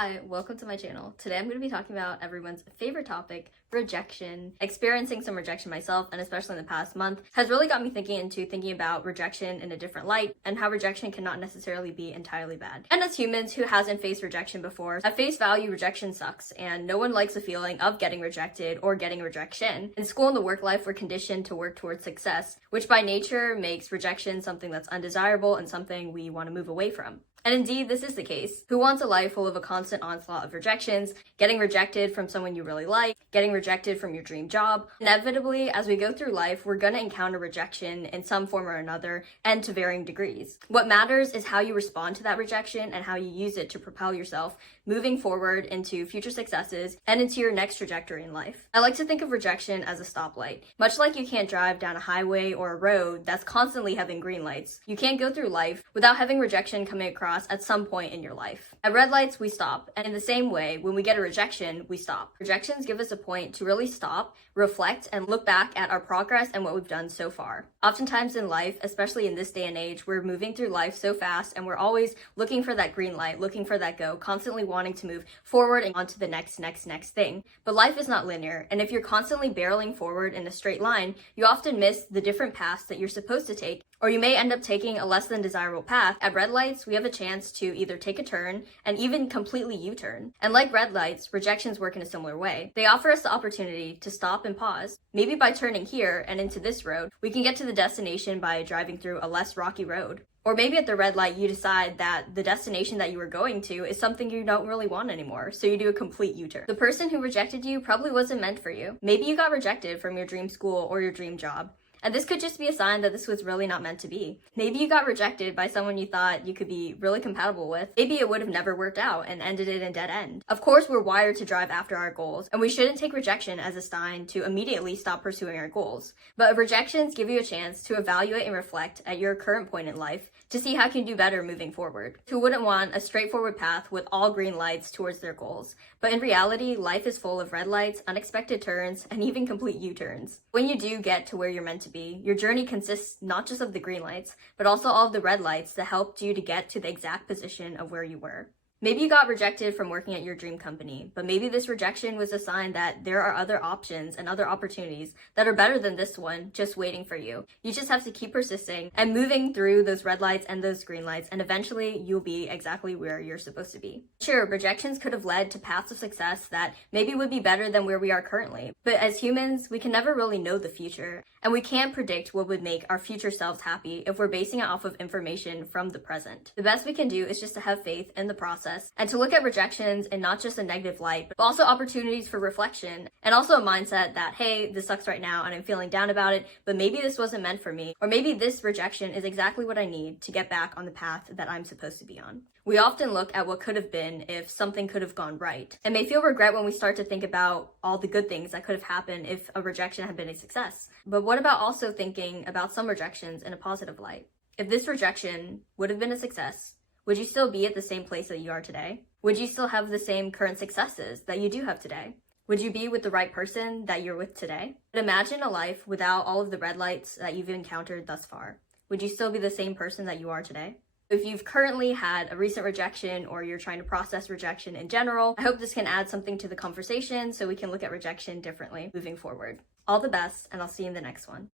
Hi, welcome to my channel. Today I'm going to be talking about everyone's favorite topic, rejection. Experiencing some rejection myself, and especially in the past month, has really got me thinking about rejection in a different light and how rejection cannot necessarily be entirely bad. And as humans who hasn't faced rejection before, at face value, rejection sucks, and no one likes the feeling of getting rejected or getting rejection. In school and the work life, we're conditioned to work towards success, which by nature makes rejection something that's undesirable and something we want to move away from. And indeed, this is the case. Who wants a life full of a constant onslaught of rejections, getting rejected from someone you really like, getting rejected from your dream job? Inevitably, as we go through life, we're going to encounter rejection in some form or another, and to varying degrees. What matters is how you respond to that rejection and how you use it to propel yourself moving forward into future successes and into your next trajectory in life. I like to think of rejection as a stoplight. Much like you can't drive down a highway or a road that's constantly having green lights, you can't go through life without having rejection coming across at some point in your life. At red lights, we stop. And in the same way, when we get a rejection, we stop. Rejections give us a point to really stop, reflect, and look back at our progress and what we've done so far. Oftentimes in life, especially in this day and age, we're moving through life so fast and we're always looking for that green light, looking for that go, constantly wanting to move forward and on to the next thing. But life is not linear, and if you're constantly barreling forward in a straight line, you often miss the different paths that you're supposed to take, or you may end up taking a less than desirable path. At red lights, we have a chance to either take a turn and even completely U-turn. And like red lights, rejections work in a similar way. They offer us the opportunity to stop and pause. Maybe by turning here and into this road, we can get to the destination by driving through a less rocky road. Or maybe at the red light, you decide that the destination that you were going to is something you don't really want anymore, so you do a complete U-turn. The person who rejected you probably wasn't meant for you. Maybe you got rejected from your dream school or your dream job. And this could just be a sign that this was really not meant to be. Maybe you got rejected by someone you thought you could be really compatible with. Maybe it would have never worked out and ended in a dead end. Of course, we're wired to drive after our goals, and we shouldn't take rejection as a sign to immediately stop pursuing our goals. But rejections give you a chance to evaluate and reflect at your current point in life to see how you can do better moving forward. Who wouldn't want a straightforward path with all green lights towards their goals? But in reality, life is full of red lights, unexpected turns, and even complete U-turns. When you do get to where you're meant to be, your journey consists not just of the green lights, but also all of the red lights that helped you to get to the exact position of where you were. Maybe you got rejected from working at your dream company, but maybe this rejection was a sign that there are other options and other opportunities that are better than this one just waiting for you. You just have to keep persisting and moving through those red lights and those green lights, and eventually you'll be exactly where you're supposed to be. Sure, rejections could have led to paths of success that maybe would be better than where we are currently, but as humans, we can never really know the future, and we can't predict what would make our future selves happy if we're basing it off of information from the present. The best we can do is just to have faith in the process and to look at rejections in not just a negative light, but also opportunities for reflection, and also a mindset that, hey, this sucks right now and I'm feeling down about it, but maybe this wasn't meant for me, or maybe this rejection is exactly what I need to get back on the path that I'm supposed to be on. We often look at what could have been if something could have gone right, and may feel regret when we start to think about all the good things that could have happened if a rejection had been a success. But what about also thinking about some rejections in a positive light? If this rejection would have been a success, would you still be at the same place that you are today? Would you still have the same current successes that you do have today? Would you be with the right person that you're with today? But imagine a life without all of the red lights that you've encountered thus far. Would you still be the same person that you are today? If you've currently had a recent rejection or you're trying to process rejection in general, I hope this can add something to the conversation so we can look at rejection differently moving forward. All the best, and I'll see you in the next one.